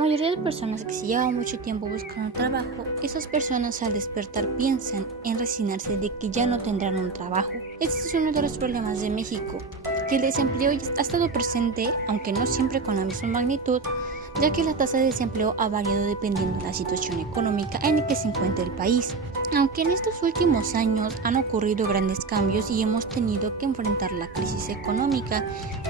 mayoría de personas que se llevan mucho tiempo buscando trabajo, esas personas al despertar piensan en resignarse de que ya no tendrán un trabajo. Este es uno de los problemas de México, que el desempleo ha estado presente, aunque no siempre con la misma magnitud, ya que la tasa de desempleo ha variado dependiendo de la situación económica en la que se encuentra el país. Aunque en estos últimos años han ocurrido grandes cambios y hemos tenido que enfrentar la crisis económica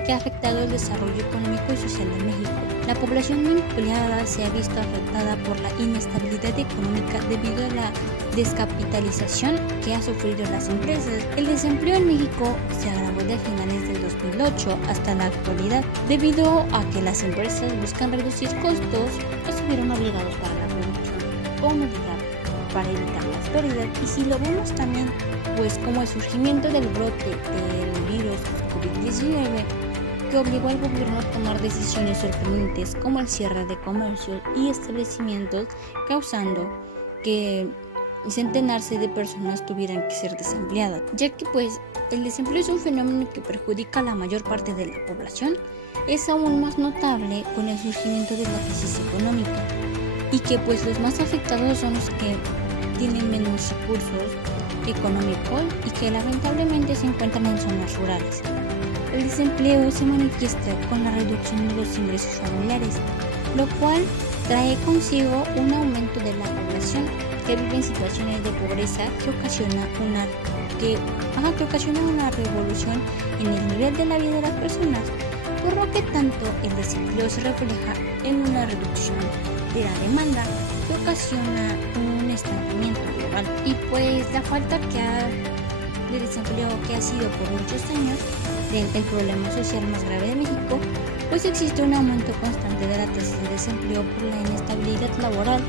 que ha afectado el desarrollo económico y social de México, la población no empleada se ha visto afectada por la inestabilidad económica debido a la descapitalización que han sufrido las empresas. El desempleo en México se agravó de finales del 2008 hasta la actualidad, debido a que las empresas buscan reducir costos o se vieron obligados para la producción o medidas para evitar las pérdidas. Y si lo vemos también, pues como el surgimiento del brote del virus COVID-19 que obligó al gobierno a tomar decisiones sorprendentes como el cierre de comercios y establecimientos, causando que centenares de personas tuvieran que ser desempleadas, ya que pues el desempleo es un fenómeno que perjudica a la mayor parte de la población. Es aún más notable con el surgimiento de la crisis económica y que pues los más afectados son los que tienen menos recursos económicos y que lamentablemente se encuentran en zonas rurales. El desempleo se manifiesta con la reducción de los ingresos familiares, lo cual trae consigo un aumento de la población que vive en situaciones de pobreza que ocasiona una revolución en el nivel de la vida de las personas, por lo que tanto el desempleo se refleja en una reducción de la demanda que ocasiona un estancamiento global. Y pues la falta de desempleo que ha sido por muchos años el problema social más grave de México, pues existe un aumento constante de la tasa de desempleo por la inestabilidad laboral,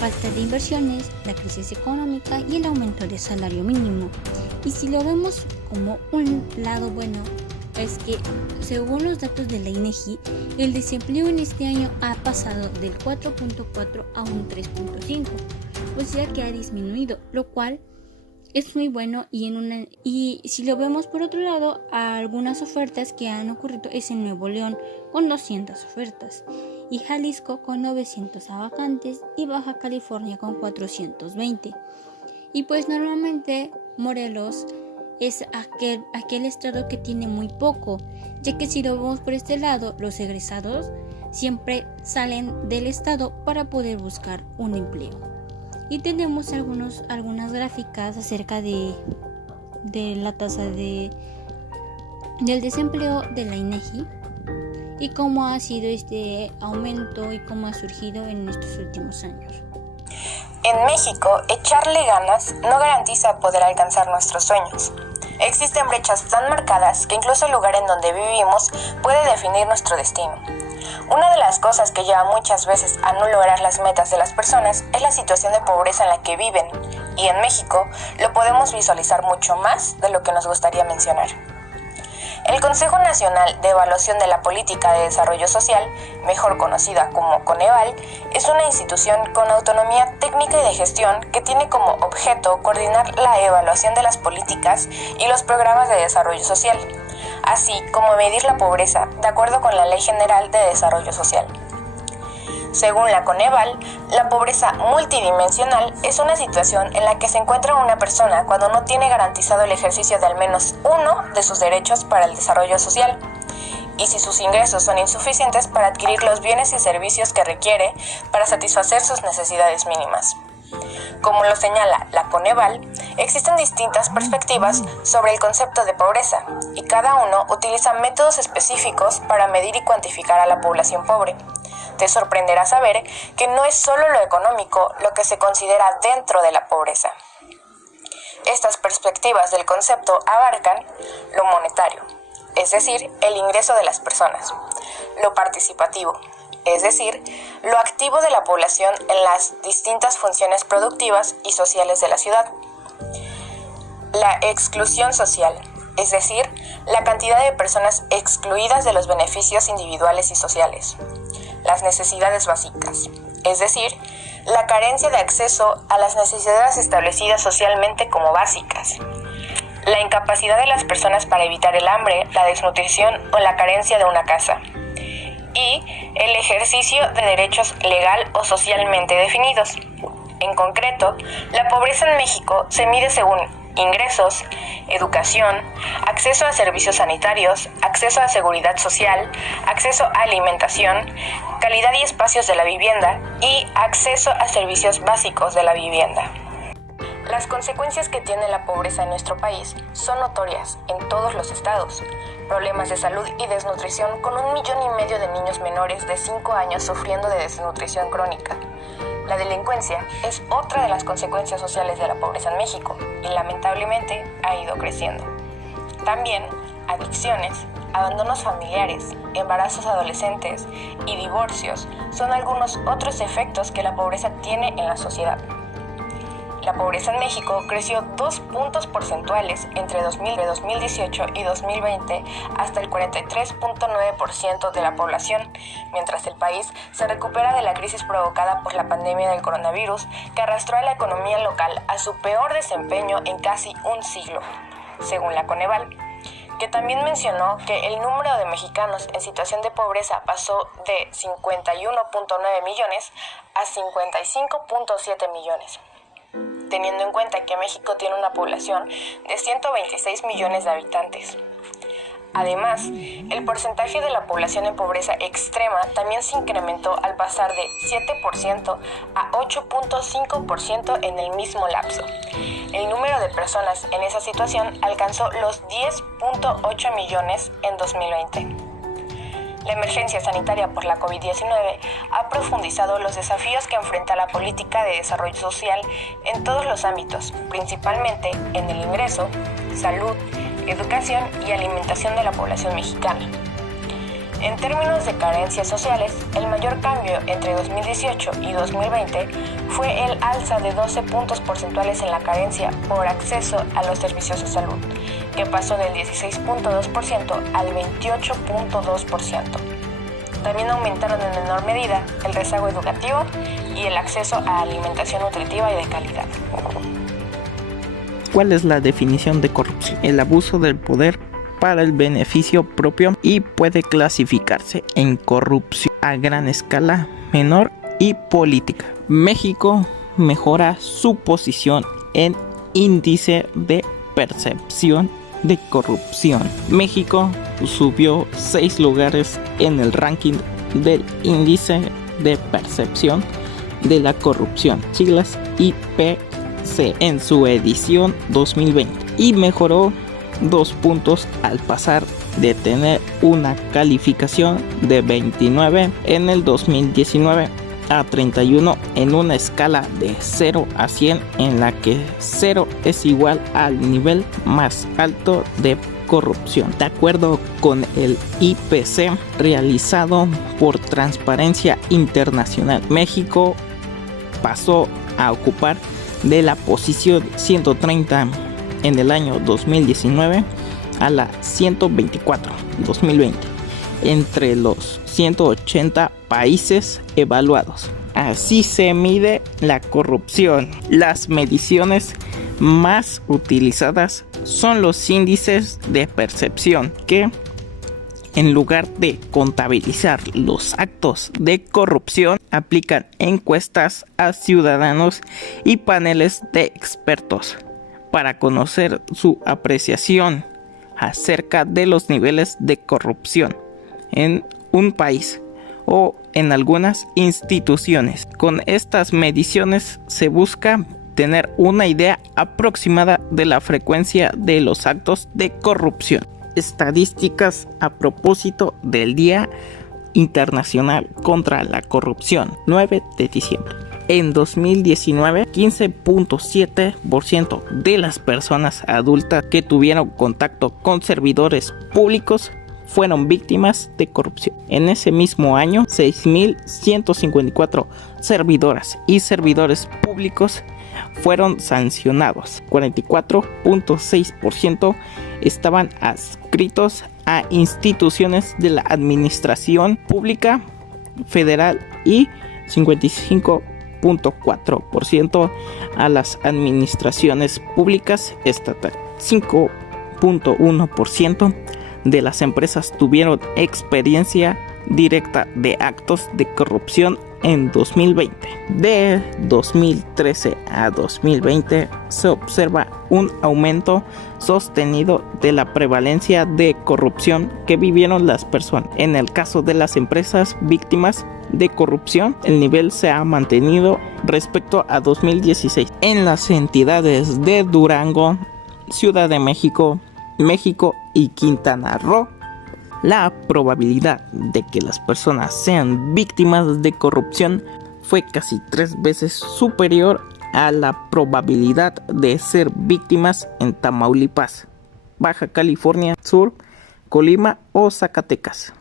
falta de inversiones, la crisis económica y el aumento del salario mínimo. Y si lo vemos como un lado bueno, es que según los datos de la INEGI, el desempleo en este año ha pasado del 4.4 a un 3.5, o sea que ha disminuido, lo cual es muy bueno. Y si lo vemos por otro lado, algunas ofertas que han ocurrido es en Nuevo León con 200 ofertas y Jalisco con 900 vacantes y Baja California con 420. Y pues normalmente Morelos es aquel estado que tiene muy poco, ya que si lo vemos por este lado, los egresados siempre salen del estado para poder buscar un empleo. Y tenemos algunas gráficas acerca de la tasa del desempleo de la INEGI y cómo ha sido este aumento y cómo ha surgido en estos últimos años. En México, echarle ganas no garantiza poder alcanzar nuestros sueños. Existen brechas tan marcadas que incluso el lugar en donde vivimos puede definir nuestro destino. Una de las cosas que lleva muchas veces a no lograr las metas de las personas es la situación de pobreza en la que viven, y en México lo podemos visualizar mucho más de lo que nos gustaría mencionar. El Consejo Nacional de Evaluación de la Política de Desarrollo Social, mejor conocida como Coneval, es una institución con autonomía técnica y de gestión que tiene como objeto coordinar la evaluación de las políticas y los programas de desarrollo social, así como medir la pobreza de acuerdo con la Ley General de Desarrollo Social. Según la Coneval, la pobreza multidimensional es una situación en la que se encuentra una persona cuando no tiene garantizado el ejercicio de al menos uno de sus derechos para el desarrollo social, y si sus ingresos son insuficientes para adquirir los bienes y servicios que requiere para satisfacer sus necesidades mínimas. Como lo señala la Coneval, existen distintas perspectivas sobre el concepto de pobreza, y cada uno utiliza métodos específicos para medir y cuantificar a la población pobre. Te sorprenderá saber que no es solo lo económico lo que se considera dentro de la pobreza. Estas perspectivas del concepto abarcan lo monetario, es decir, el ingreso de las personas, lo participativo, es decir, lo activo de la población en las distintas funciones productivas y sociales de la ciudad, la exclusión social, es decir, la cantidad de personas excluidas de los beneficios individuales y sociales, las necesidades básicas, es decir, la carencia de acceso a las necesidades establecidas socialmente como básicas, la incapacidad de las personas para evitar el hambre, la desnutrición o la carencia de una casa, y el ejercicio de derechos legal o socialmente definidos. En concreto, la pobreza en México se mide según ingresos, educación, acceso a servicios sanitarios, acceso a seguridad social, acceso a alimentación, calidad y espacios de la vivienda y acceso a servicios básicos de la vivienda. Las consecuencias que tiene la pobreza en nuestro país son notorias en todos los estados. Problemas de salud y desnutrición con 1,5 millones de niños menores de 5 años sufriendo de desnutrición crónica. La delincuencia es otra de las consecuencias sociales de la pobreza en México y lamentablemente ha ido creciendo. También adicciones, abandonos familiares, embarazos adolescentes y divorcios son algunos otros efectos que la pobreza tiene en la sociedad. La pobreza en México creció 2 puntos porcentuales entre 2018 y 2020 hasta el 43.9% de la población, mientras el país se recupera de la crisis provocada por la pandemia del coronavirus que arrastró a la economía local a su peor desempeño en casi un siglo, según la Coneval, que también mencionó que el número de mexicanos en situación de pobreza pasó de 51.9 millones a 55.7 millones. Teniendo en cuenta que México tiene una población de 126 millones de habitantes. Además, el porcentaje de la población en pobreza extrema también se incrementó al pasar de 7% a 8.5% en el mismo lapso. El número de personas en esa situación alcanzó los 10.8 millones en 2020. La emergencia sanitaria por la COVID-19 ha profundizado los desafíos que enfrenta la política de desarrollo social en todos los ámbitos, principalmente en el ingreso, salud, educación y alimentación de la población mexicana. En términos de carencias sociales, el mayor cambio entre 2018 y 2020 fue el alza de 12 puntos porcentuales en la carencia por acceso a los servicios de salud, que pasó del 16.2% al 28.2%. También aumentaron en menor medida el rezago educativo y el acceso a alimentación nutritiva y de calidad. ¿Cuál es la definición de corrupción? El abuso del poder para el beneficio propio y puede clasificarse en corrupción a gran escala, menor y política. México mejora su posición en índice de percepción de corrupción. México subió 6 lugares en el ranking del índice de percepción de la corrupción, siglas IPC, en su edición 2020 y mejoró 2 puntos al pasar de tener una calificación de 29 en el 2019 a 31 en una escala de 0 a 100 en la que 0 es igual al nivel más alto de corrupción. De acuerdo con el IPC realizado por Transparencia Internacional, México pasó a ocupar de la posición 130 en el año 2019 a la 124 2020 entre los 180 países evaluados. Así se mide la corrupción. Las mediciones más utilizadas son los índices de percepción, que en lugar de contabilizar los actos de corrupción, aplican encuestas a ciudadanos y paneles de expertos para conocer su apreciación acerca de los niveles de corrupción en un país o en algunas instituciones. Con estas mediciones se busca tener una idea aproximada de la frecuencia de los actos de corrupción. Estadísticas a propósito del Día Internacional contra la Corrupción, 9 de diciembre. En 2019, 15.7% de las personas adultas que tuvieron contacto con servidores públicos fueron víctimas de corrupción. En ese mismo año, 6.154 servidoras y servidores públicos fueron sancionados. 44.6% estaban adscritos a instituciones de la administración pública federal y 55.4% a las administraciones públicas estatales. 5.1% de las empresas tuvieron experiencia directa de actos de corrupción en 2020. De 2013 a 2020 se observa un aumento sostenido de la prevalencia de corrupción que vivieron las personas. En el caso de las empresas víctimas de corrupción, el nivel se ha mantenido respecto a 2016. En las entidades de Durango, Ciudad de México, México y Quintana Roo, la probabilidad de que las personas sean víctimas de corrupción fue casi 3 veces superior a la probabilidad de ser víctimas en Tamaulipas, Baja California Sur, Colima o Zacatecas.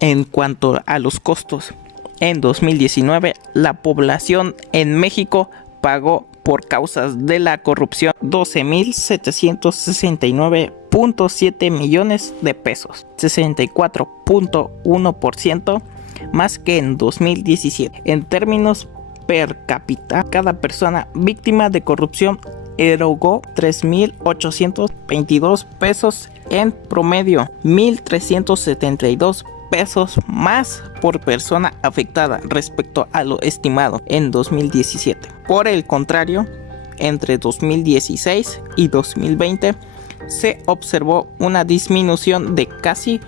En cuanto a los costos, en 2019 la población en México pagó por causas de la corrupción 12,769.7 millones de pesos, 64.1% más que en 2017. En términos per cápita, cada persona víctima de corrupción erogó 3.822 pesos en promedio, 1.372 pesos más por persona afectada respecto a lo estimado en 2017. Por el contrario, entre 2016 y 2020 se observó una disminución de casi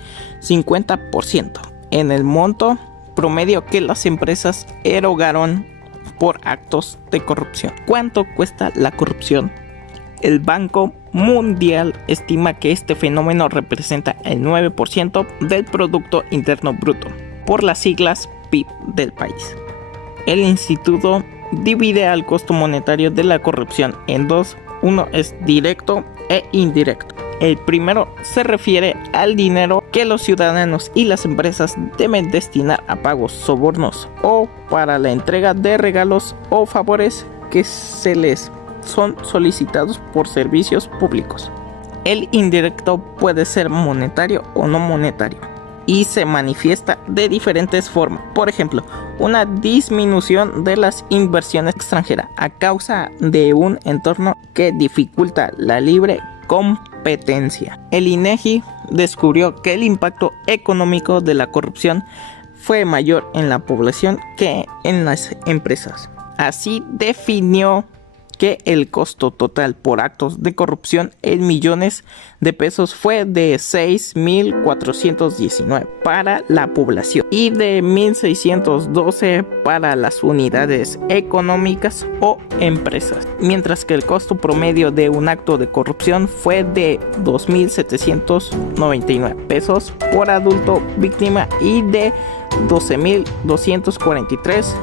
50% en el monto promedio que las empresas erogaron por actos de corrupción. ¿Cuánto cuesta la corrupción? El Banco Mundial estima que este fenómeno representa el 9% del Producto Interno Bruto, por las siglas PIB del país. El instituto divide al costo monetario de la corrupción en dos. Uno es directo e indirecto. El primero se refiere al dinero que los ciudadanos y las empresas deben destinar a pagos, sobornos o para la entrega de regalos o favores que se les son solicitados por servicios públicos. El indirecto puede ser monetario o no monetario y se manifiesta de diferentes formas. Por ejemplo, una disminución de las inversiones extranjeras a causa de un entorno que dificulta la libre competencia. El INEGI descubrió que el impacto económico de la corrupción fue mayor en la población que en las empresas. Así definió que el costo total por actos de corrupción en millones de pesos fue de 6.419 para la población y de 1.612 para las unidades económicas o empresas, mientras que el costo promedio de un acto de corrupción fue de 2.799 pesos por adulto víctima y de 12.243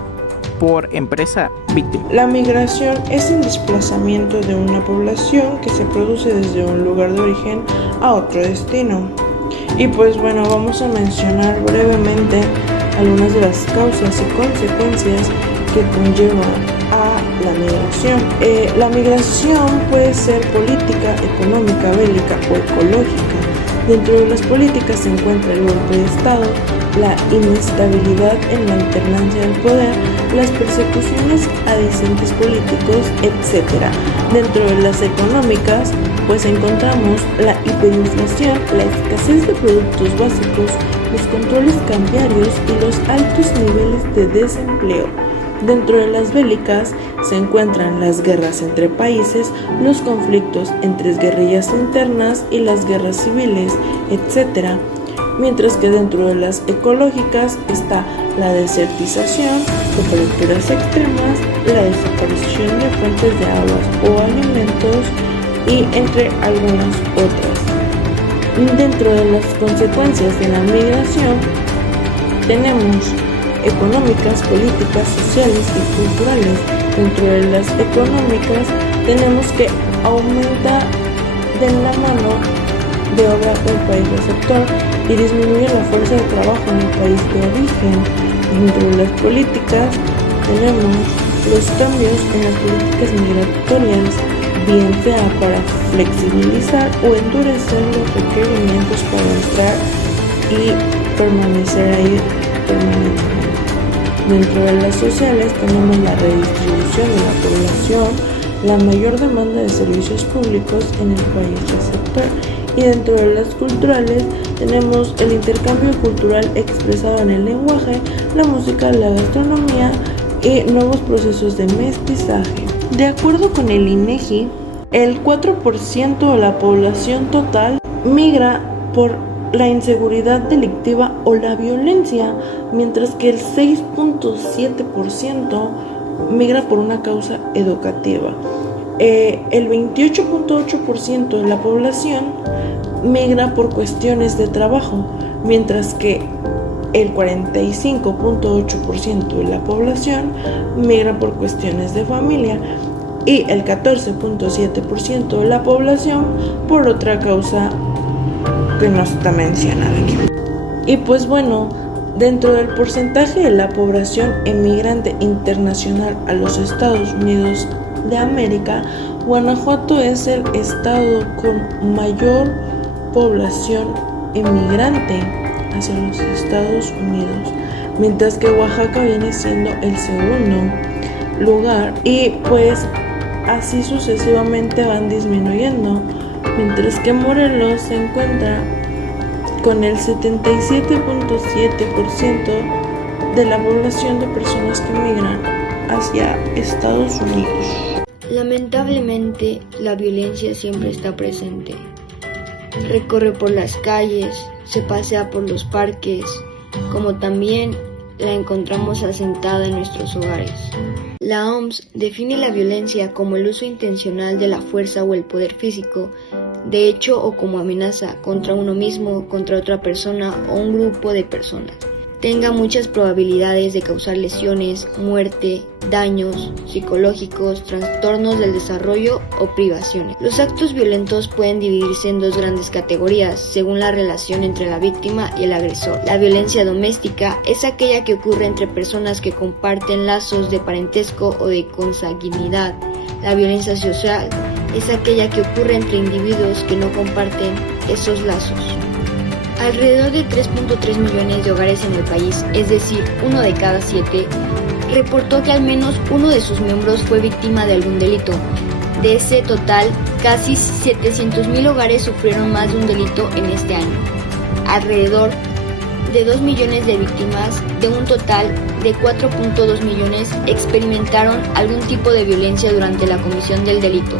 por empresa víctima. La migración es el desplazamiento de una población que se produce desde un lugar de origen a otro destino. Y pues bueno, vamos a mencionar brevemente algunas de las causas y consecuencias que conllevan a la migración. La migración puede ser política, económica, bélica o ecológica. Dentro de las políticas se encuentra el golpe de Estado, la inestabilidad en la alternancia del poder, las persecuciones a disidentes políticos, etc. Dentro de las económicas, pues encontramos la hiperinflación, la escasez de productos básicos, los controles cambiarios y los altos niveles de desempleo. Dentro de las bélicas se encuentran las guerras entre países, los conflictos entre guerrillas internas y las guerras civiles, etc. Mientras que dentro de las ecológicas está la desertización, temperaturas extremas, la desaparición de fuentes de aguas o alimentos y entre algunas otras. Dentro de las consecuencias de la migración tenemos económicas, políticas, sociales y culturales. Dentro de las económicas tenemos que aumenta de la mano de obra del país receptor y disminuye la fuerza de trabajo en el país de origen. Dentro de las políticas tenemos los cambios en las políticas migratorias, bien sea para flexibilizar o endurecer los requerimientos para entrar y permanecer ahí permanentemente. Dentro de las sociales tenemos la redistribución de la población, la mayor demanda de servicios públicos en el país receptor Y dentro de las culturales tenemos el intercambio cultural expresado en el lenguaje, la música, la gastronomía y nuevos procesos de mestizaje. De acuerdo con el INEGI, el 4% de la población total migra por la inseguridad delictiva o la violencia, mientras que el 6.7% migra por una causa educativa. El 28.8% de la población migra por cuestiones de trabajo, mientras que el 45.8% de la población migra por cuestiones de familia y el 14.7% de la población por otra causa que no está mencionada aquí. Y pues bueno, dentro del porcentaje de la población emigrante internacional a los Estados Unidos de América, Guanajuato es el estado con mayor población emigrante hacia los Estados Unidos, mientras que Oaxaca viene siendo el segundo lugar, y pues así sucesivamente van disminuyendo, mientras que Morelos se encuentra con el 77.7% de la población de personas que migran hacia Estados Unidos. Lamentablemente, la violencia siempre está presente. Recorre por las calles, se pasea por los parques, como también la encontramos asentada en nuestros hogares. La OMS define la violencia como el uso intencional de la fuerza o el poder físico, de hecho o como amenaza contra uno mismo, contra otra persona o un grupo de personas. Tenga muchas probabilidades de causar lesiones, muerte, daños psicológicos, trastornos del desarrollo o privaciones. Los actos violentos pueden dividirse en dos grandes categorías, según la relación entre la víctima y el agresor. La violencia doméstica es aquella que ocurre entre personas que comparten lazos de parentesco o de consanguinidad. La violencia social es aquella que ocurre entre individuos que no comparten esos lazos. Alrededor de 3.3 millones de hogares en el país, es decir, 1 de cada 7, reportó que al menos uno de sus miembros fue víctima de algún delito. De ese total, casi 700,000 hogares sufrieron más de un delito en este año. Alrededor de 2 millones de víctimas, de un total de 4.2 millones, experimentaron algún tipo de violencia durante la comisión del delito.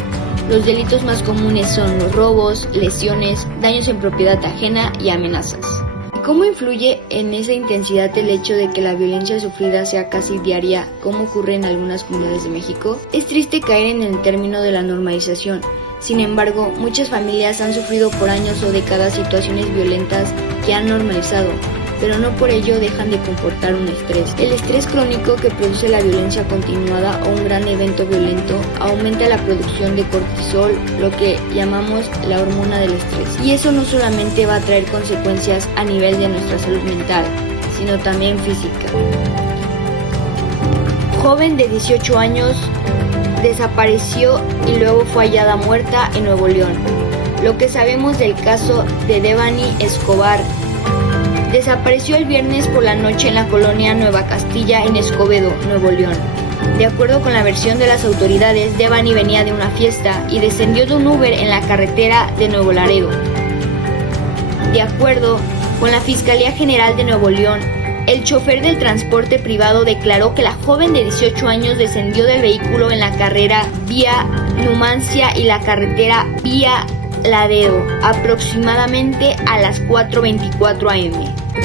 Los delitos más comunes son los robos, lesiones, daños en propiedad ajena y amenazas. ¿Cómo influye en esa intensidad el hecho de que la violencia sufrida sea casi diaria, como ocurre en algunas comunidades de México? Es triste caer en el término de la normalización. Sin embargo, muchas familias han sufrido por años o décadas situaciones violentas que han normalizado, pero no por ello dejan de comportar un estrés. El estrés crónico que produce la violencia continuada o un gran evento violento aumenta la producción de cortisol, lo que llamamos la hormona del estrés. Y eso no solamente va a traer consecuencias a nivel de nuestra salud mental, sino también física. Joven de 18 años desapareció y luego fue hallada muerta en Nuevo León. Lo que sabemos del caso de Devani Escobar: desapareció el viernes por la noche en la colonia Nueva Castilla, en Escobedo, Nuevo León. De acuerdo con la versión de las autoridades, Devani venía de una fiesta y descendió de un Uber en la carretera de Nuevo Laredo. De acuerdo con la Fiscalía General de Nuevo León, el chofer del transporte privado declaró que la joven de 18 años descendió del vehículo en la carrera vía Numancia y la carretera vía Laredo, aproximadamente a las 4:24 am.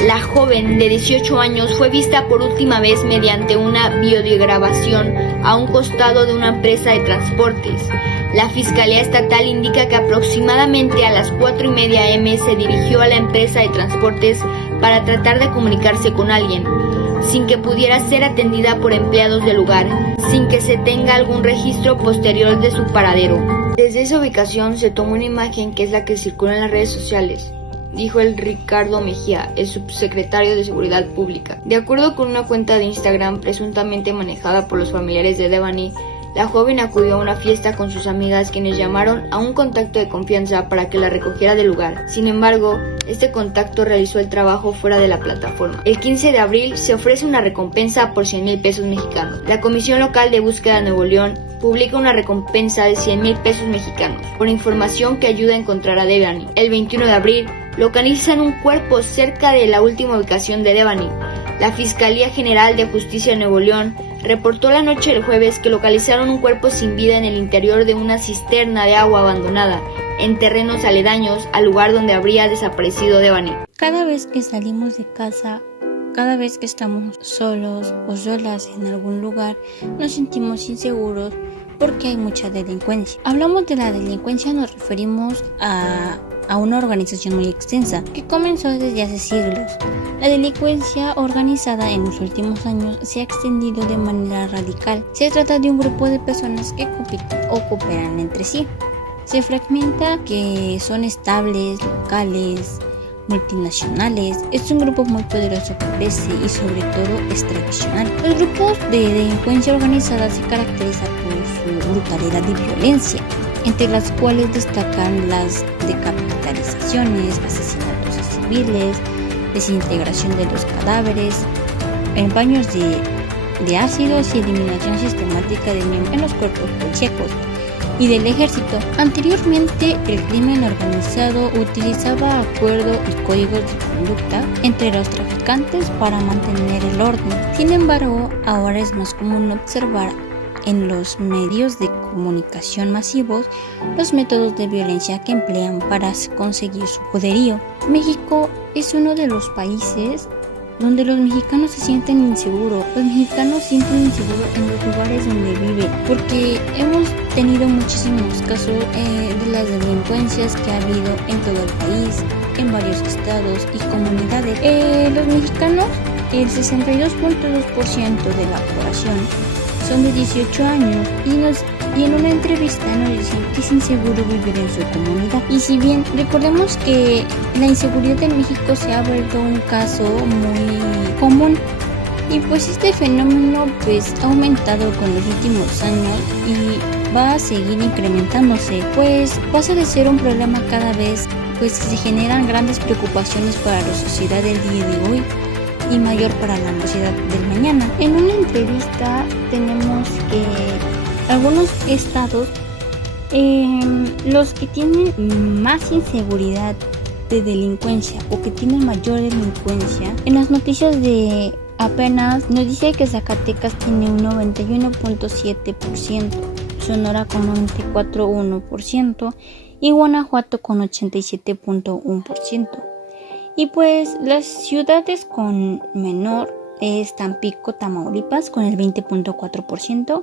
La joven de 18 años fue vista por última vez mediante una videograbación a un costado de una empresa de transportes. La Fiscalía Estatal indica que aproximadamente a las 4:30 am se dirigió a la empresa de transportes para tratar de comunicarse con alguien, sin que pudiera ser atendida por empleados del lugar, sin que se tenga algún registro posterior de su paradero. Desde esa ubicación se tomó una imagen que es la que circula en las redes sociales, dijo el Ricardo Mejía, el subsecretario de Seguridad Pública. De acuerdo con una cuenta de Instagram presuntamente manejada por los familiares de Devani, La joven acudió a una fiesta con sus amigas, quienes llamaron a un contacto de confianza para que la recogiera del lugar. Sin embargo, este contacto realizó el trabajo fuera de la plataforma. El 15 de abril se ofrece una recompensa por 100,000 pesos mexicanos. La Comisión Local de Búsqueda de Nuevo León publica una recompensa de 100,000 pesos mexicanos por información que ayuda a encontrar a Devani. El 21 de abril localizan un cuerpo cerca de la última ubicación de Devani. La Fiscalía General de Justicia de Nuevo León reportó la noche del jueves que localizaron un cuerpo sin vida en el interior de una cisterna de agua abandonada en terrenos aledaños al lugar donde habría desaparecido Devani. Cada vez que salimos de casa, cada vez que estamos solos o solas en algún lugar, nos sentimos inseguros porque hay mucha delincuencia. Hablamos de la delincuencia, nos referimos a una organización muy extensa que comenzó desde hace siglos. La delincuencia organizada en los últimos años se ha extendido de manera radical. Se trata de un grupo de personas que compiten o cooperan entre sí. Se fragmenta que son estables, locales, multinacionales. Es un grupo muy poderoso que crece y sobre todo es tradicional. Los grupos de delincuencia organizada se caracterizan por su brutalidad y violencia, entre las cuales destacan las decapitalizaciones, asesinatos a civiles, desintegración de los cadáveres, en baños de ácidos y eliminación sistemática de miembros en los cuerpos policíacos y del ejército. Anteriormente, el crimen organizado utilizaba acuerdos y códigos de conducta entre los traficantes para mantener el orden. Sin embargo, ahora es más común observar en los medios de comunicación masivos los métodos de violencia que emplean para conseguir su poderío. México es uno de los países donde los mexicanos se sienten inseguros. Los mexicanos se sienten inseguros en los lugares donde viven, porque hemos tenido muchísimos casos de las delincuencias que ha habido en todo el país, en varios estados y comunidades. Los mexicanos, el 62.2% de la población son de 18 años y en una entrevista nos dicen que es inseguro vivir en su comunidad. Y si bien recordemos que la inseguridad en México se ha vuelto un caso muy común, y pues este fenómeno pues ha aumentado con los últimos años y va a seguir incrementándose, pues pasa de ser un problema cada vez pues se generan grandes preocupaciones para la sociedad del día de hoy y mayor para la sociedad del mañana. En una entrevista tenemos que algunos estados, los que tienen más inseguridad de delincuencia o que tienen mayor delincuencia, en las noticias de apenas nos dice que Zacatecas tiene un 91.7%, Sonora con 94.1% y Guanajuato con 87.1%. Y pues las ciudades con menor es Tampico, Tamaulipas con el 20.4%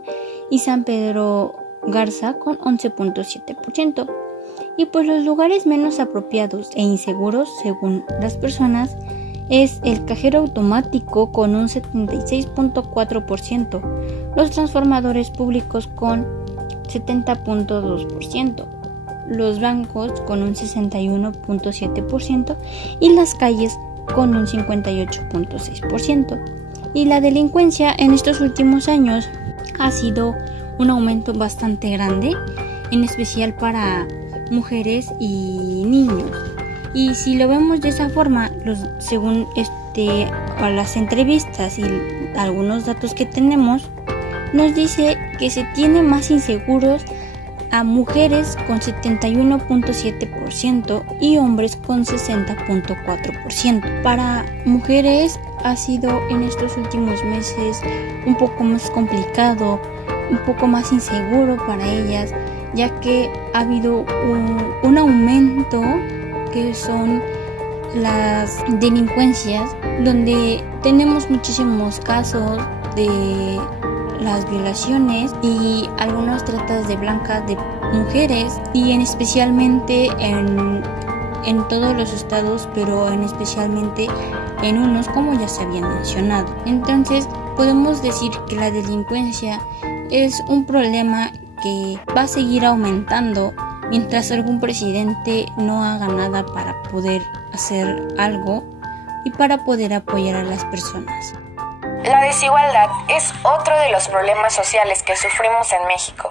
y San Pedro Garza con 11.7%. Y pues los lugares menos apropiados e inseguros según las personas es el cajero automático con un 76.4%, los transformadores públicos con 70.2%, los bancos con un 61.7% y las calles con un 58.6%. Y la delincuencia en estos últimos años ha sido un aumento bastante grande, en especial para mujeres y niños. Y si lo vemos de esa forma, según a las entrevistas y algunos datos que tenemos, nos dice que se tiene más inseguros a mujeres con 71.7% y hombres con 60.4%. Para mujeres ha sido en estos últimos meses un poco más complicado, un poco más inseguro para ellas, ya que ha habido un aumento que son las delincuencias, donde tenemos muchísimos casos de las violaciones y algunas tratas de blancas de mujeres, y especialmente en todos los estados, pero especialmente en unos, como ya se había mencionado. Entonces podemos decir que la delincuencia es un problema que va a seguir aumentando mientras algún presidente no haga nada para poder hacer algo y para poder apoyar a las personas. La desigualdad es otro de los problemas sociales que sufrimos en México.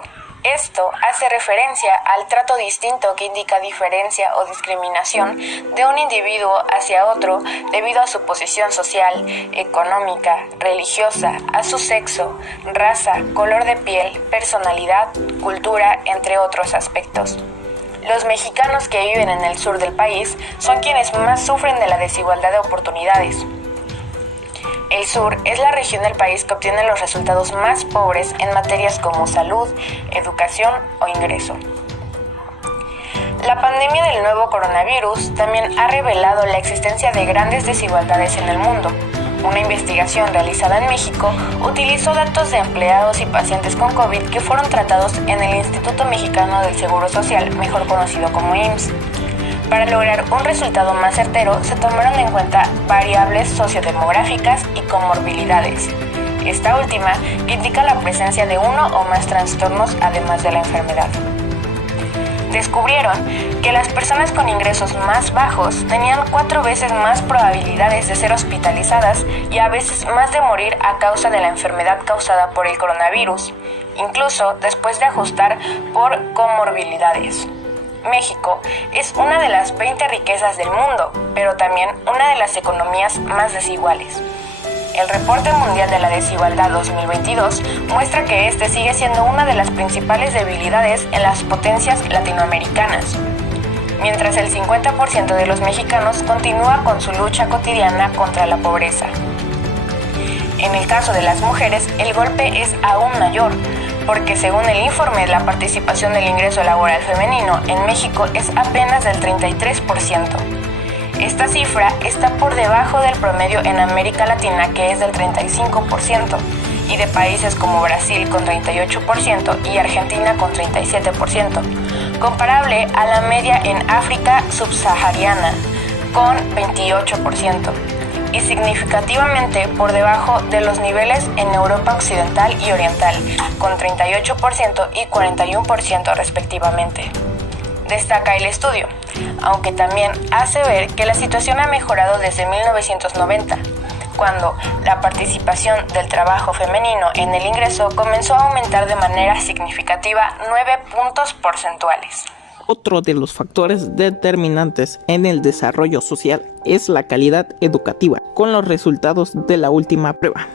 Esto hace referencia al trato distinto que indica diferencia o discriminación de un individuo hacia otro debido a su posición social, económica, religiosa, a su sexo, raza, color de piel, personalidad, cultura, entre otros aspectos. Los mexicanos que viven en el sur del país son quienes más sufren de la desigualdad de oportunidades. El sur es la región del país que obtiene los resultados más pobres en materias como salud, educación o ingreso. La pandemia del nuevo coronavirus también ha revelado la existencia de grandes desigualdades en el mundo. Una investigación realizada en México utilizó datos de empleados y pacientes con COVID que fueron tratados en el Instituto Mexicano del Seguro Social, mejor conocido como IMSS. Para lograr un resultado más certero, se tomaron en cuenta variables sociodemográficas y comorbilidades. Esta última que indica la presencia de uno o más trastornos además de la enfermedad. Descubrieron que las personas con ingresos más bajos tenían 4 veces más probabilidades de ser hospitalizadas y a veces más de morir a causa de la enfermedad causada por el coronavirus, incluso después de ajustar por comorbilidades. México es una de las 20 riquezas del mundo, pero también una de las economías más desiguales. El Reporte Mundial de la Desigualdad 2022 muestra que este sigue siendo una de las principales debilidades en las potencias latinoamericanas, mientras el 50% de los mexicanos continúa con su lucha cotidiana contra la pobreza. En el caso de las mujeres, el golpe es aún mayor, porque según el informe, la participación del ingreso laboral femenino en México es apenas del 33%. Esta cifra está por debajo del promedio en América Latina, que es del 35%, y de países como Brasil con 38% y Argentina con 37%, comparable a la media en África subsahariana con 28%. Y significativamente por debajo de los niveles en Europa Occidental y Oriental, con 38% y 41% respectivamente. Destaca el estudio, aunque también hace ver que la situación ha mejorado desde 1990, cuando la participación del trabajo femenino en el ingreso comenzó a aumentar de manera significativa 9 puntos porcentuales. Otro de los factores determinantes en el desarrollo social es la calidad educativa, con los resultados de la última prueba,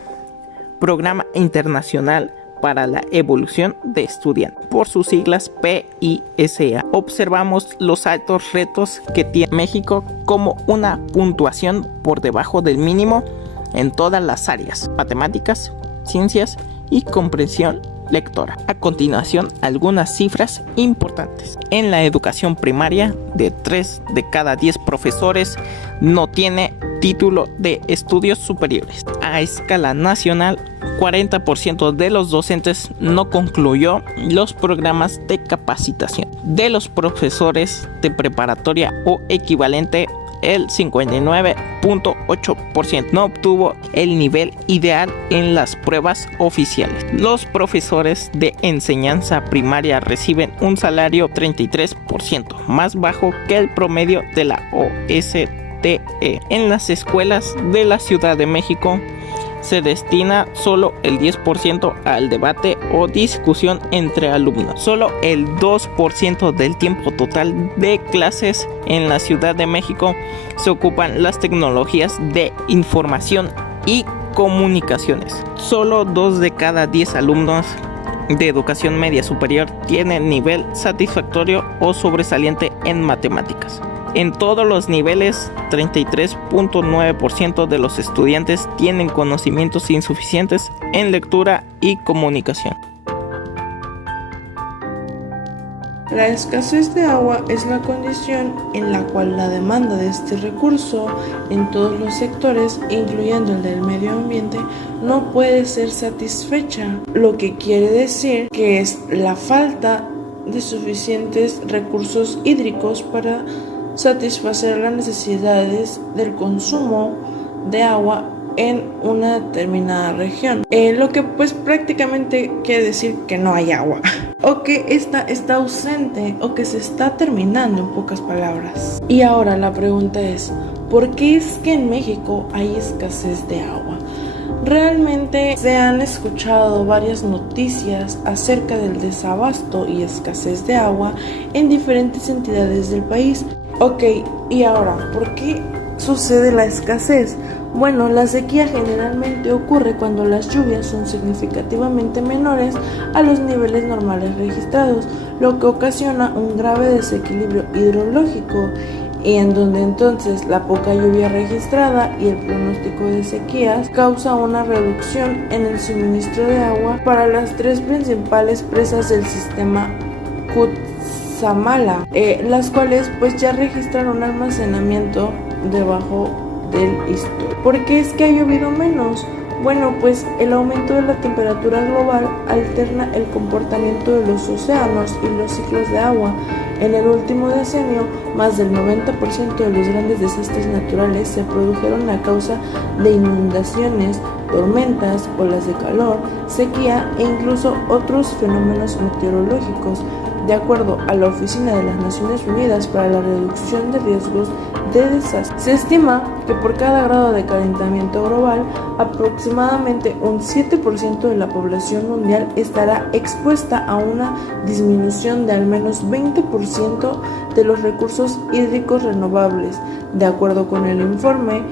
Programa Internacional para la Evolución de Estudiantes, por sus siglas PISA. Observamos los altos retos que tiene México, como una puntuación por debajo del mínimo en todas las áreas: matemáticas, ciencias y comprensión lectora. A continuación, algunas cifras importantes. En la educación primaria, de 3 de cada 10 profesores no tiene título de estudios superiores. A escala nacional, 40% de los docentes no concluyó los programas de capacitación. De los profesores de preparatoria o equivalente, el 59.8% no obtuvo el nivel ideal en las pruebas oficiales. Los profesores de enseñanza primaria reciben un salario 33% más bajo que el promedio de la OCDE. En las escuelas de la Ciudad de México se destina solo el 10% al debate o discusión entre alumnos. Solo el 2% del tiempo total de clases en la Ciudad de México se ocupan las tecnologías de información y comunicaciones. Solo 2 de cada 10 alumnos de educación media superior tienen nivel satisfactorio o sobresaliente en matemáticas. En todos los niveles, 33.9% de los estudiantes tienen conocimientos insuficientes en lectura y comunicación. La escasez de agua es la condición en la cual la demanda de este recurso en todos los sectores, incluyendo el del medio ambiente, no puede ser satisfecha, lo que quiere decir que es la falta de suficientes recursos hídricos para satisfacer las necesidades del consumo de agua en una determinada región, lo que pues prácticamente quiere decir que no hay agua o que esta está ausente o que se está terminando, en pocas palabras. Y ahora la pregunta es, ¿por qué es que en México hay escasez de agua? Realmente se han escuchado varias noticias acerca del desabasto y escasez de agua en diferentes entidades del país. Ok, y ahora, ¿por qué sucede la escasez? Bueno, la sequía generalmente ocurre cuando las lluvias son significativamente menores a los niveles normales registrados, lo que ocasiona un grave desequilibrio hidrológico, y en donde entonces la poca lluvia registrada y el pronóstico de sequías causa una reducción en el suministro de agua para las tres principales presas del sistema Cutzamala, las cuales pues ya registran un almacenamiento debajo del istmo. ¿Por qué es que ha llovido menos? Bueno, pues el aumento de la temperatura global alterna el comportamiento de los océanos y los ciclos de agua. En el último decenio, más del 90% de los grandes desastres naturales se produjeron a causa de inundaciones, tormentas, olas de calor, sequía e incluso otros fenómenos meteorológicos. De acuerdo a la Oficina de las Naciones Unidas para la Reducción de Riesgos de Desastres, se estima que por cada grado de calentamiento global, aproximadamente un 7% de la población mundial estará expuesta a una disminución de al menos 20% de los recursos hídricos renovables, de acuerdo con el informe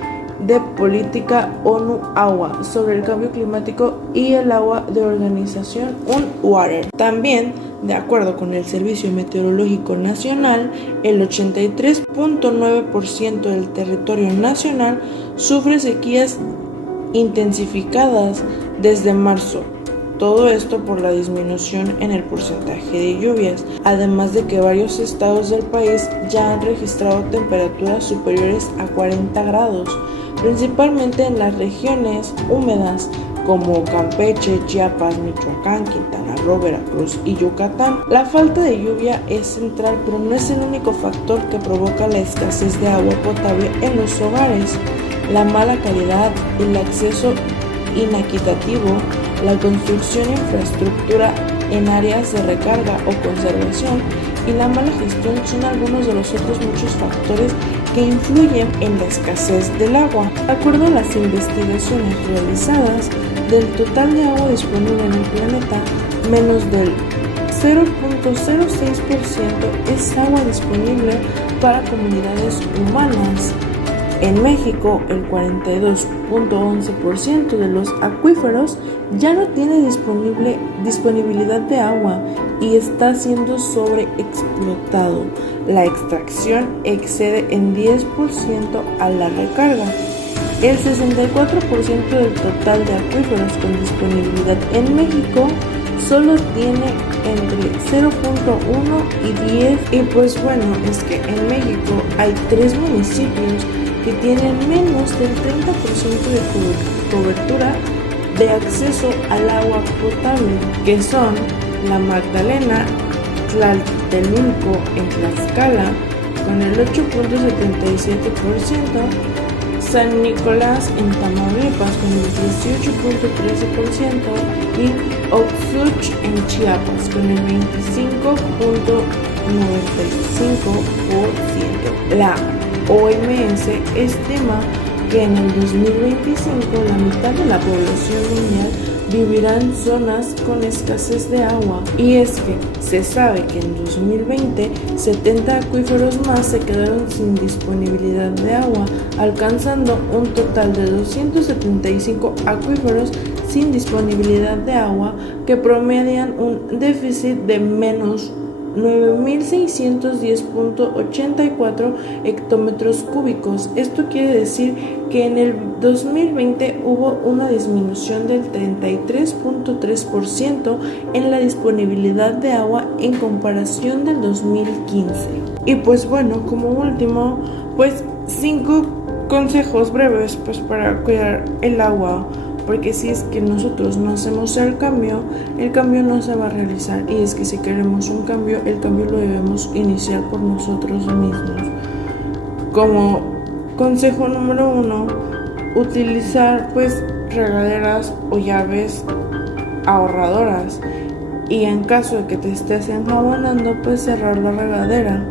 de política ONU Agua sobre el cambio climático y el agua de organización UNWater. También, de acuerdo con el Servicio Meteorológico Nacional, el 83.9% del territorio nacional sufre sequías intensificadas desde marzo. Todo esto por la disminución en el porcentaje de lluvias, además de que varios estados del país ya han registrado temperaturas superiores a 40 grados, principalmente en las regiones húmedas como Campeche, Chiapas, Michoacán, Quintana Roo, Veracruz y Yucatán. La falta de lluvia es central, pero no es el único factor que provoca la escasez de agua potable en los hogares. La mala calidad, el acceso inequitativo, la construcción de infraestructura en áreas de recarga o conservación y la mala gestión son algunos de los otros muchos factores que influyen en la escasez del agua. De acuerdo a las investigaciones realizadas, del total de agua disponible en el planeta, menos del 0.06% es agua disponible para comunidades humanas. En México, el 42.11% de los acuíferos ya no tiene disponibilidad de agua y está siendo sobreexplotado. La extracción excede en 10% a la recarga. El 64% del total de acuíferos con disponibilidad en México solo tiene entre 0.1 y 10. Y pues bueno, es que en México hay 3 municipios que tienen menos del 30% de cobertura de acceso al agua potable, que son La Magdalena, Tlatelolco en Tlaxcala con el 8.77%, San Nicolás en Tamaulipas con el 18.13% y Oxuch en Chiapas con el 25.95%. La OMS estima que en el 2025 la mitad de la población mundial vivirá en zonas con escasez de agua, y es que se sabe que en 2020 70 acuíferos más se quedaron sin disponibilidad de agua, alcanzando un total de 275 acuíferos sin disponibilidad de agua que promedian un déficit de menos 9.610.84 hectómetros cúbicos. Esto quiere decir que en el 2020 hubo una disminución del 33.3% en la disponibilidad de agua en comparación del 2015. Y pues bueno, como último, pues 5 consejos breves pues para cuidar el agua, porque si es que nosotros no hacemos el cambio no se va a realizar, y es que si queremos un cambio, el cambio lo debemos iniciar por nosotros mismos. Como consejo número 1, utilizar pues regaderas o llaves ahorradoras, y en caso de que te estés enjabonando, pues cerrar la regadera.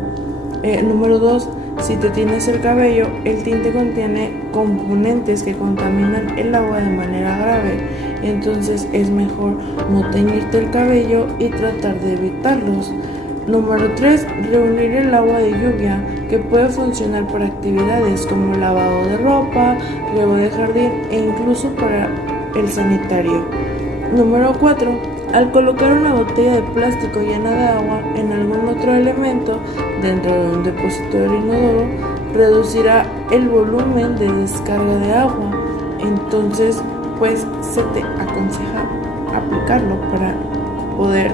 Número 2, Si te tienes el cabello, el tinte contiene componentes que contaminan el agua de manera grave, entonces es mejor no teñirte el cabello y tratar de evitarlos. Número 3. Reunir el agua de lluvia, que puede funcionar para actividades como lavado de ropa, riego de jardín e incluso para el sanitario. Número 4. Al colocar una botella de plástico llena de agua en algún otro elemento dentro de un depósito del inodoro, reducirá el volumen de descarga de agua. Entonces, pues se te aconseja aplicarlo para poder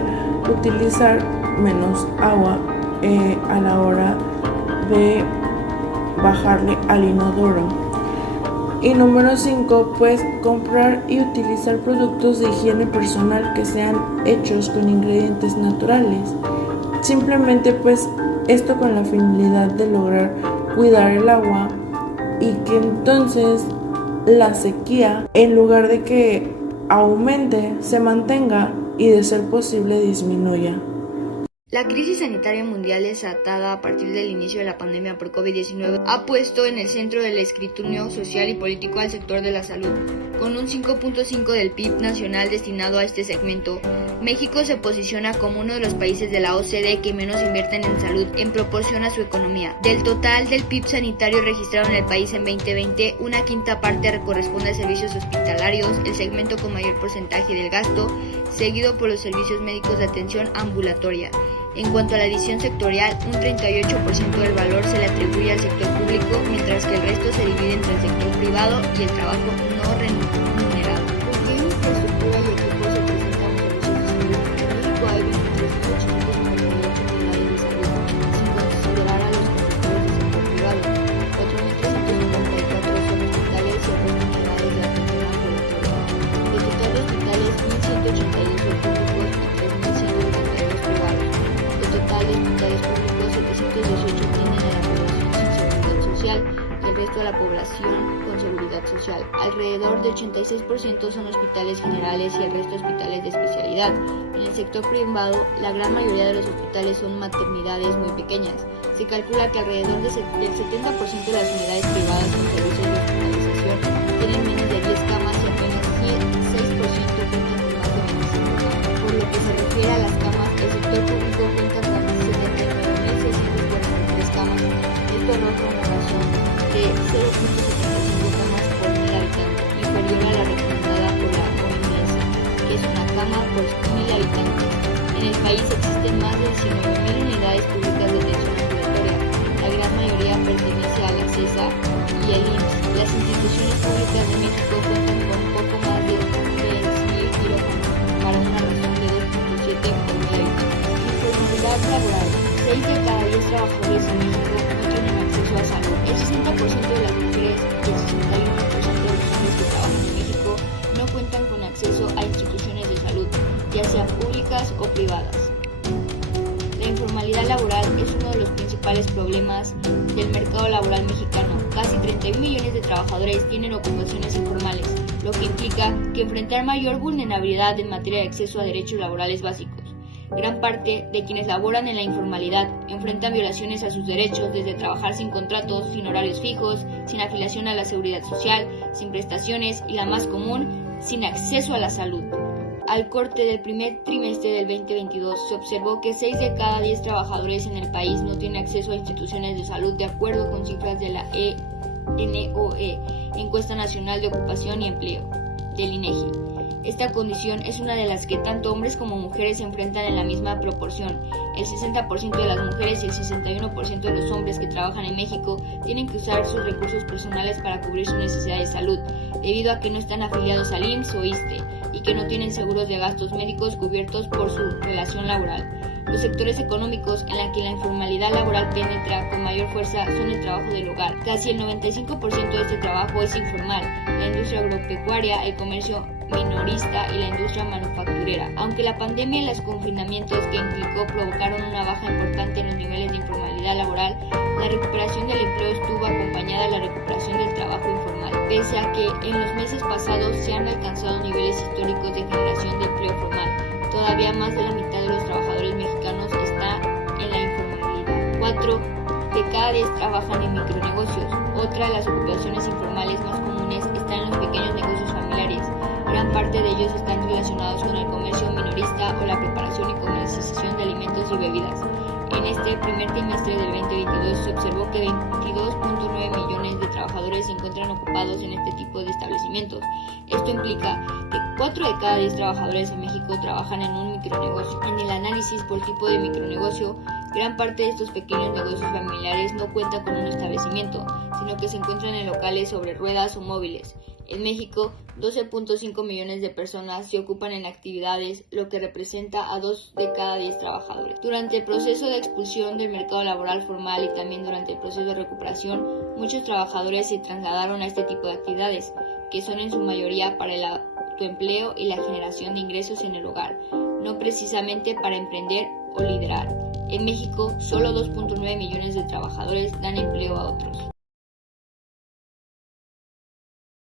utilizar menos agua a la hora de bajarle al inodoro. Y número 5, pues comprar y utilizar productos de higiene personal que sean hechos con ingredientes naturales. Simplemente pues esto con la finalidad de lograr cuidar el agua y que entonces la sequía, en lugar de que aumente, se mantenga y de ser posible disminuya. La crisis sanitaria mundial desatada a partir del inicio de la pandemia por COVID-19 ha puesto en el centro del escrutinio social y político al sector de la salud. Con un 5.5% del PIB nacional destinado a este segmento, México se posiciona como uno de los países de la OCDE que menos invierten en salud en proporción a su economía. Del total del PIB sanitario registrado en el país en 2020, una quinta parte corresponde a servicios hospitalarios, el segmento con mayor porcentaje del gasto, seguido por los servicios médicos de atención ambulatoria. En cuanto a la división sectorial, un 38% del valor se le atribuye al sector público, mientras que el resto se divide entre el sector privado y el trabajo no remunerado. ¿Con qué infraestructura y equipos se presentan los servicios de salud? En México hay 23.892 unidades de salud, sin considerar a los prestadores del sector privado. 4.354 son hospitales y otras unidades de atención ambulatoria. De total de hospitales, 1.182 son públicos y 3.182 privados. De hospitales públicos, 718 tienen a la población sin seguridad social y el resto de la población con seguridad social. Alrededor del 86% son hospitales generales y el resto hospitales de especialidad. En el sector privado, la gran mayoría de los hospitales son maternidades muy pequeñas. Se calcula que alrededor del 70% de las unidades privadas con servicios de hospitalización tienen menos de 10 camas y apenas 6% cuentan con más de 25 camas. Por lo que se refiere a las camas, el sector público cuenta con 79.643 camas. Esto arroja una razón de 0.75 camas por 1.000 habitantes, inferior a la recomendada por la OMS, que es una cama por 1.000 habitantes. En el país existen más de 19.000 unidades públicas de atención ambulatoria. La gran mayoría pertenece a la CESA y el IMSS. Las instituciones públicas de México cuentan con poco más de 3.000 quirófanos, para una razón de 2.7 por 1.000 habitantes. Informalidad laboral. 6 de cada 10 trabajadores en México no tienen acceso a salud. El 60% de las mujeres y el 61% de los hombres que trabajan en México no cuentan con acceso a instituciones de salud, ya sean públicas o privadas. La informalidad laboral es uno de los principales problemas del mercado laboral mexicano. Casi 31 millones de trabajadores tienen ocupaciones informales, lo que implica que enfrentar mayor vulnerabilidad en materia de acceso a derechos laborales básicos. Gran parte de quienes laboran en la informalidad enfrentan violaciones a sus derechos, desde trabajar sin contratos, sin horarios fijos, sin afiliación a la seguridad social, sin prestaciones y la más común, sin acceso a la salud. Al corte del primer trimestre del 2022 se observó que 6 de cada 10 trabajadores en el país no tienen acceso a instituciones de salud, de acuerdo con cifras de la ENOE, Encuesta Nacional de Ocupación y Empleo, del INEGI. Esta condición es una de las que tanto hombres como mujeres se enfrentan en la misma proporción. El 60% de las mujeres y el 61% de los hombres que trabajan en México tienen que usar sus recursos personales para cubrir sus necesidades de salud, debido a que no están afiliados al IMSS o ISSSTE y que no tienen seguros de gastos médicos cubiertos por su relación laboral. Los sectores económicos en los que la informalidad laboral penetra con mayor fuerza son el trabajo del hogar. Casi el 95% de este trabajo es informal: la industria agropecuaria, el comercio minorista y la industria manufacturera. Aunque la pandemia y los confinamientos que implicó provocaron una baja importante en los niveles de informalidad laboral, la recuperación del empleo estuvo acompañada de la recuperación del trabajo informal. Pese a que en los meses pasados se han alcanzado niveles históricos de generación de empleo formal, todavía más de la mitad de los trabajadores mexicanos está en la informalidad. 4. de cada 10 trabajan en micronegocios. Otra de las ocupaciones informales más comunes están en los pequeños negocios familiares. Gran parte de ellos están relacionados con el comercio minorista o la preparación y comercialización de alimentos y bebidas. En este primer trimestre del 2022 se observó que 22.9 millones de trabajadores se encuentran ocupados en este tipo de establecimientos. Esto implica que 4 de cada 10 trabajadores en México trabajan en un micronegocio. En el análisis por tipo de micronegocio, gran parte de estos pequeños negocios familiares no cuentan con un establecimiento, sino que se encuentran en locales sobre ruedas o móviles. En México, 12.5 millones de personas se ocupan en actividades, lo que representa a 2 de cada 10 trabajadores. Durante el proceso de expulsión del mercado laboral formal y también durante el proceso de recuperación, muchos trabajadores se trasladaron a este tipo de actividades, que son en su mayoría para el autoempleo y la generación de ingresos en el hogar, no precisamente para emprender o liderar. En México, solo 2.9 millones de trabajadores dan empleo a otros.